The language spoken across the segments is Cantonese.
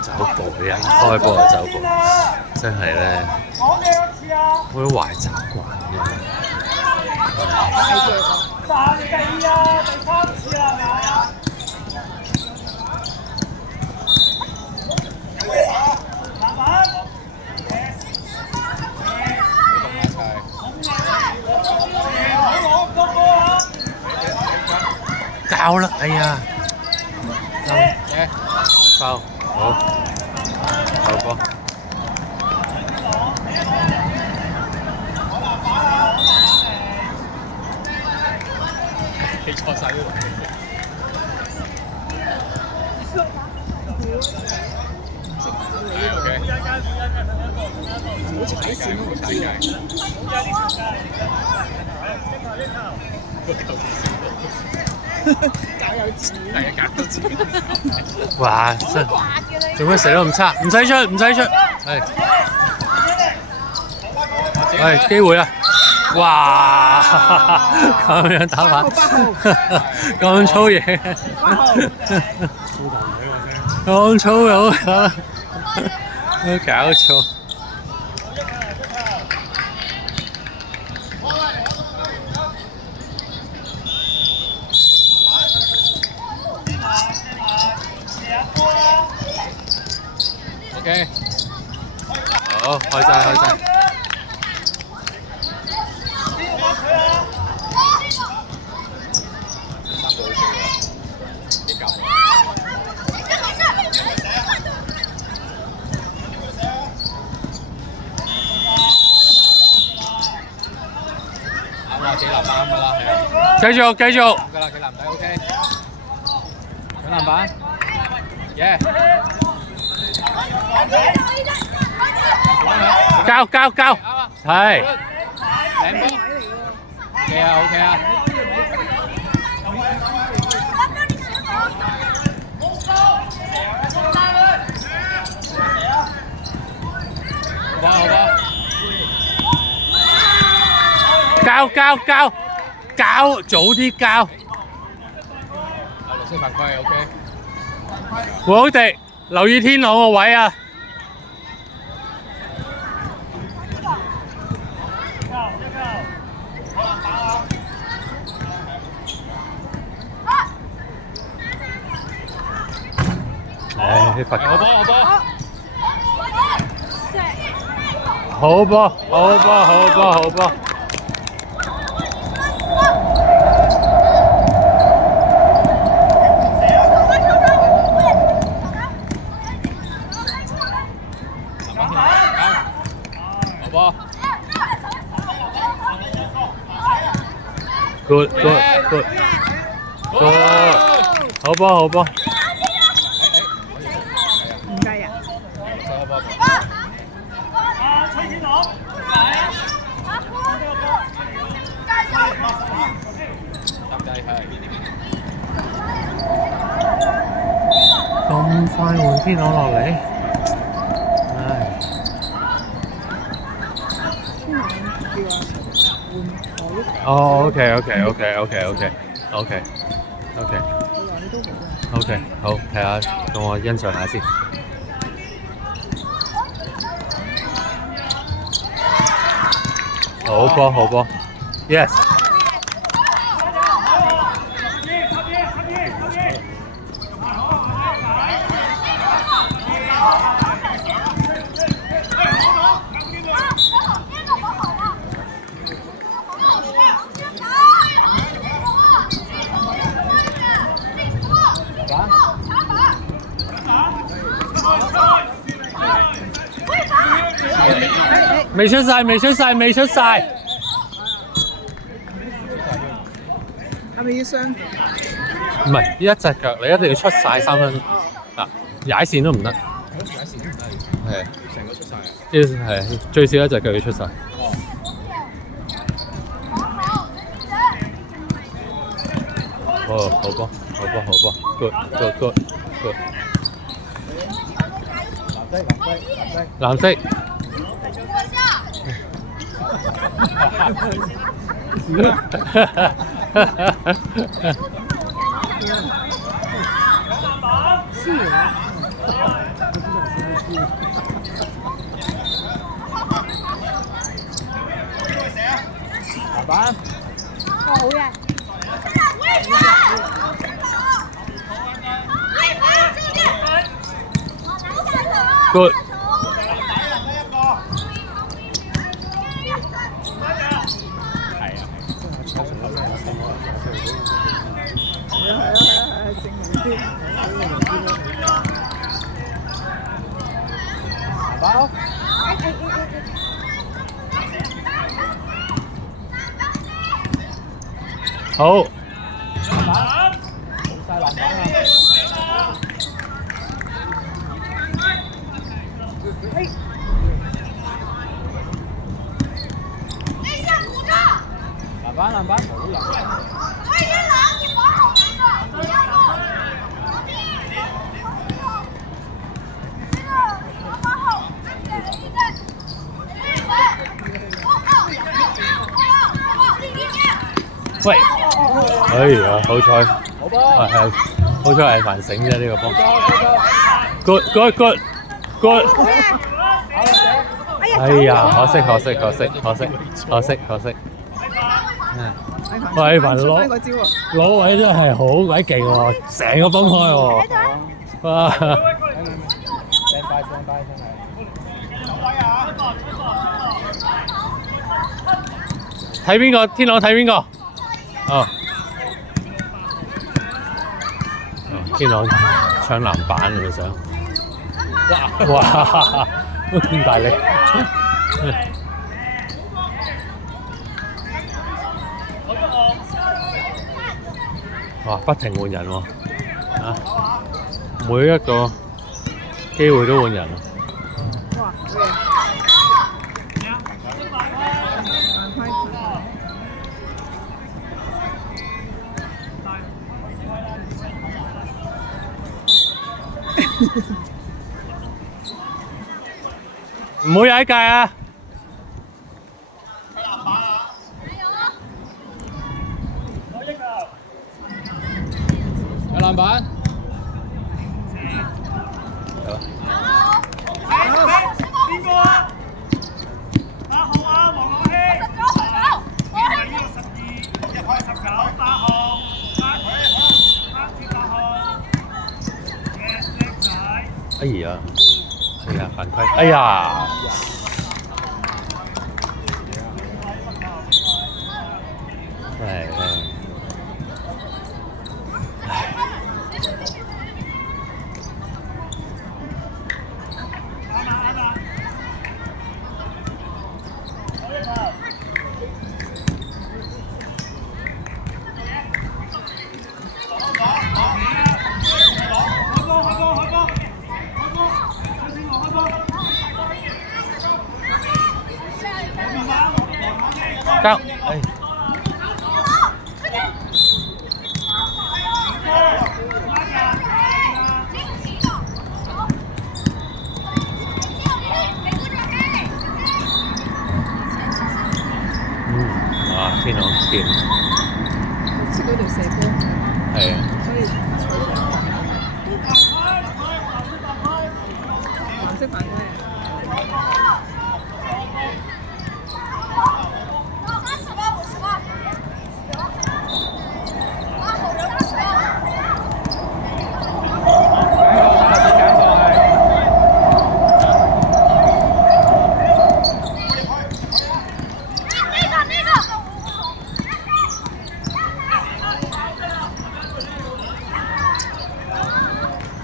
走步嘅人開波就走步，真係咧，好多壞習慣嘅。第三次啦，係咪啊？教啦，哎呀，收，好，好波。企錯晒呢度。OK。唔好踩線，唔好踩界。哇！真做咩食得咁差？唔使出，唔使出，係機會啊！哇！咁樣打法，咁粗嘢，咁粗有啊！都搞錯。OK， 好，開晒，開晒。啱啦，幾籃板㗎啦，係啊。繼續，繼續。㗎啦，幾籃底 OK。搶籃板，耶！交，係。靚波。OK 啊，OK 啊。好吧，交，早啲交。綠色犯規 OK。胡好迪，留意天朗個位啊！唉，啲罰球。好波！Good， 好波！唔計啊！崔天朗，咁快換天朗落嚟，唉。哦 ，OK， 好，睇下，等我欣賞下先。好波 ，Yes。未出晒，係咪要雙腳？唔係一隻腳，你一定要出晒三分嗱，踩線都唔得。踩線都唔得，係成個出晒。係最少一隻腳要出晒。哦，好波 ，good。藍色。籃板，好嘅。Good。籃板，好。籃板，冇晒籃板啊！籃板，籃板，冇籃板。喂，哎呀，好彩，好波，係好彩係范醒啫呢個波。冇錯， Good good good good。好嘅。哎呀，可惜。喂，凡攞位真係好鬼勁喎，成個崩開喎。哇！正快真係。睇邊個？天朗睇邊個？哦，天朗搶籃板你想？哇！咁大力！哇！不停換人喎，啊！每一個機會都換人啊！哇！唔好踩界啊！有籃板。邊個啊？8號啊，黃樂希。係呢個12、19、8號。8號。叻仔。哎呀！哎呀，犯規！哎呀！真係交，哎。哇！天朗掂，識嗰條射波，係啊，所以唔識犯規啊！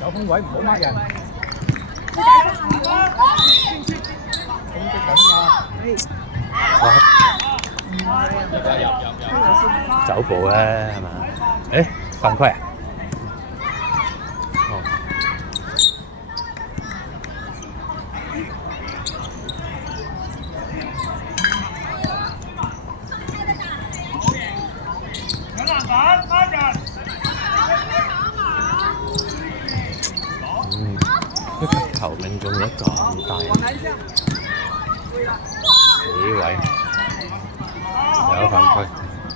有空位唔好掹人，攻擊緊啊！哇！有，走步咧係嘛？誒犯規啊！哦，有籃板，翻人。啲罰球命中率咁大，死位有犯規。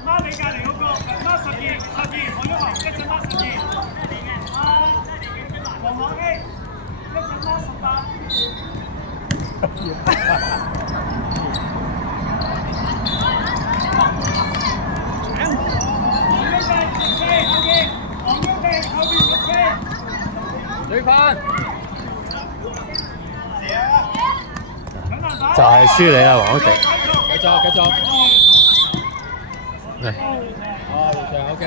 孖你隔離嗰個。啦12，我要求一陣啦12。黃朗希，一陣啦追翻，18。就係輸你啦，黃海迪。繼續。嚟，哦，完場 OK。